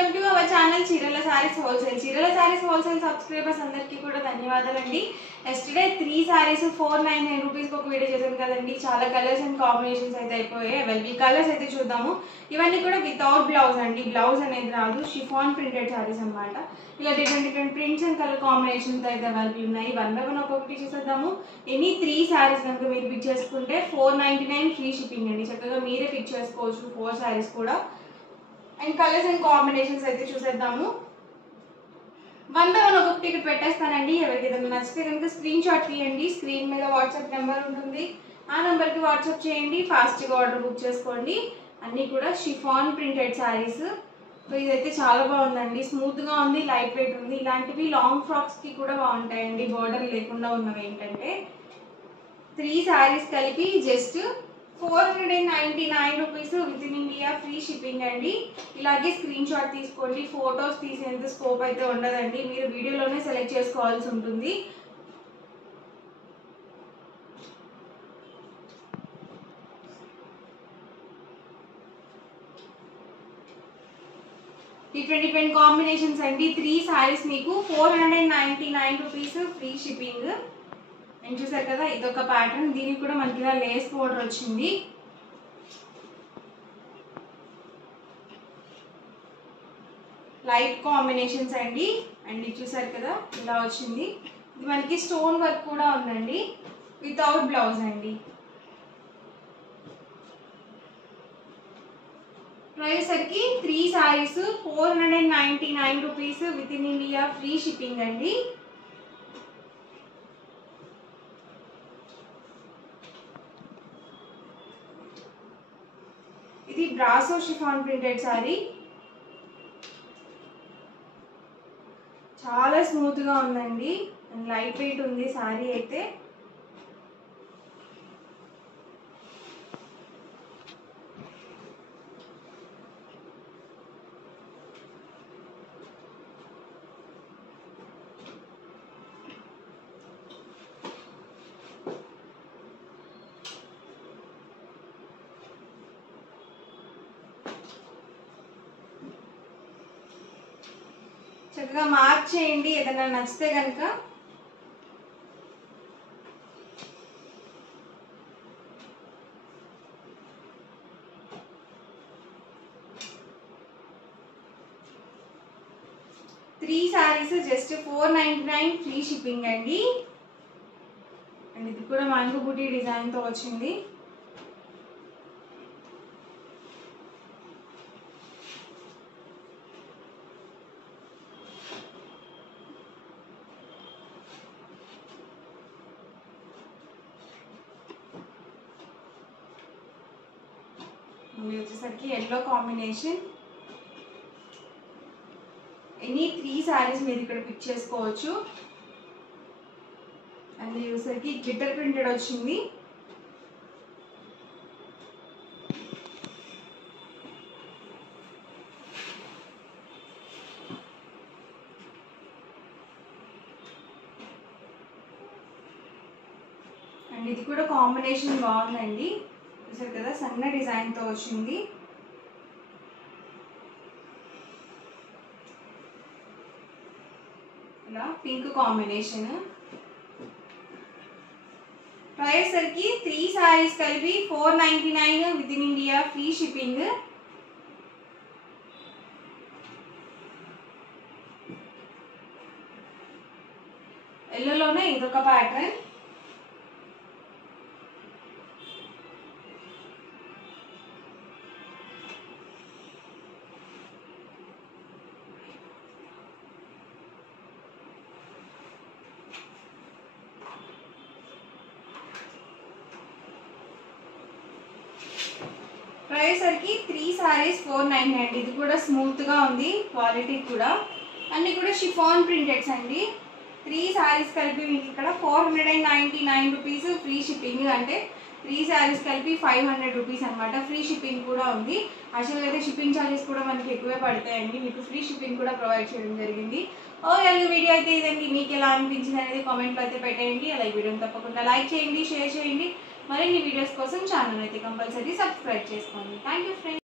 Welcome to our channel చీరల saris wholesale. చీరల saris wholesale subscribers అందరికీ కూడా ధన్యవాదాలండి. ఎస్టర్డే 3 సారీస్ 499 రూపీస్కి ఒక వీడియో చేశాను కదండి. చాలా కలర్స్ అండ్ కాంబినేషన్స్ అయితే అయిపోయాయి. అవైలబుల్ కలర్స్ అయితే చూద్దాము. ఇవన్నీ కూడా వితౌట్ బ్లౌజ్ అండి, బ్లౌజ్ అనేది రాదు. షిఫాన్ ప్రింటెడ్ సారీస్ అనమాట. ఇలా different prints and colour combinations అయితే అవైలబుల్ ఉన్నాయి. 1 by 1 ఒక్కొక్కటి చూసేద్దాము. ఎనీ 3 సారీస్ కనుక మీరు పిక్ చేసుకుంటే 499 ఫ్రీ షిప్పింగ్ అండి. చక్కగా మీరే పిక్ చేసుకోవచ్చు 4 సారీస్ కూడా. అండ్ కలర్స్ అండ్ కాంబినేషన్స్ అయితే చూసేద్దాము. 1 by 1 ఒక్కొక్క టికెట్ పెట్టేస్తానండి. ఎవరికి ఏదైనా నచ్చితే కనుక స్క్రీన్ షాట్ తీయండి. స్క్రీన్ మీద వాట్సాప్ నెంబర్ ఉంటుంది, ఆ నెంబర్కి వాట్సాప్ చేయండి. ఫాస్ట్గా ఆర్డర్ బుక్ చేసుకోండి. అన్నీ కూడా షిఫాన్ ప్రింటెడ్ శారీస్. సో ఇదైతే చాలా బాగుందండి, స్మూత్గా ఉంది, లైట్ వెయిట్ ఉంది. ఇలాంటివి లాంగ్ ఫ్రాక్స్కి కూడా బాగుంటాయండి, బోర్డర్ లేకుండా ఉన్నవి. ఏంటంటే 3 సారీస్ కలిపి just 499 rupees with in India free shipping అండి. ఇలాగే స్క్రీన్ షాట్ తీసుకోండి. ఫొటోస్ తీసేంత స్కోప్ అయితే ఉండదండి, మీరు వీడియోలోనే సెలెక్ట్ చేసుకోవాల్సి ఉంటుంది. డిఫరెంట్ కాంబినేషన్స్ అండి. 3 సారీస్ మీకు 499 రూపీస్ ఫ్రీ షిప్పింగ్. నేను చూసారు కదా, ఇదొక ప్యాటర్న్. దీనికి కూడా మనకి ఇలా లేస్ బోర్డర్ వచ్చింది. లైట్ కాంబినేషన్స్ అండి. అండ్ ఇది చూసారు కదా, ఇలా వచ్చింది. ఇది మనకి స్టోన్ వర్క్ కూడా ఉందండి, వితౌట్ బ్లౌజ్ అండి. ప్రైస్ సరికి 3 saris 499 rupees with in India free shipping అండి. ఇది బ్రాసో షిఫాన్ ప్రింటెడ్ సారీ. చాలా స్మూత్గా ఉందండి, లైట్ వెయిట్ ఉంది సారీ అయితే. చక్కగా మార్క్ చేయండి ఏదైనా నచ్చితే కనుక. Three saris just 499 free shipping అండి. అండ్ ఇది కూడా మ్యాంగో బూటీ డిజైన్తో వచ్చింది. వచ్చేసరికి ఎల్లో కాంబినేషన్. ఎనీ 3 సారీస్ మీరు ఇక్కడ పిక్ చేసుకోవచ్చు. అండ్ వచ్చేసరికి గ్లిటర్ ప్రింటెడ్ వచ్చింది. అండ్ ఇది కూడా కాంబినేషన్ బాగుందండి. చూసారు కదా, సన్న డిజైన్తో వచ్చింది. ఇలా పింక్ కాంబినేషన్. ప్రైస్ సరికి 3 సారీస్ కలిపి 499 with in India free shipping. ఎల్లోలోనే ఇదొక ప్యాటర్న్. ప్రైస్ సరికి 3 సారీస్ 499 అండి. ఇది కూడా స్మూత్గా ఉంది, క్వాలిటీ కూడా. అన్నీ కూడా షిఫాన్ ప్రింటెడ్స్ అండి. 3 సారీస్ కలిపి మీకు ఇక్కడ 499 రూపీస్ ఫ్రీ షిప్పింగ్. అంటే 3 సారీస్ కలిపి 500 రూపీస్ అనమాట. ఫ్రీ షిప్పింగ్ కూడా ఉంది. యాక్చువల్గా అయితే షిప్పింగ్ ఛార్జెస్ కూడా మనకి ఎక్కువే పడతాయండి. మీకు ఫ్రీ షిప్పింగ్ కూడా ప్రొవైడ్ చేయడం జరిగింది. ఓవరాల్ వీడియో అయితే ఇదండి. మీకు ఎలా అనిపించింది అనేది కామెంట్లో అయితే పెట్టేయండి. అలాగే వీడియోని తప్పకుండా లైక్ చేయండి, షేర్ చేయండి. మరిన్ని వీడియోస్ కోసం ఛానల్ అయితే కంపల్సరీ సబ్స్క్రైబ్ చేసుకోండి. Thank you friends.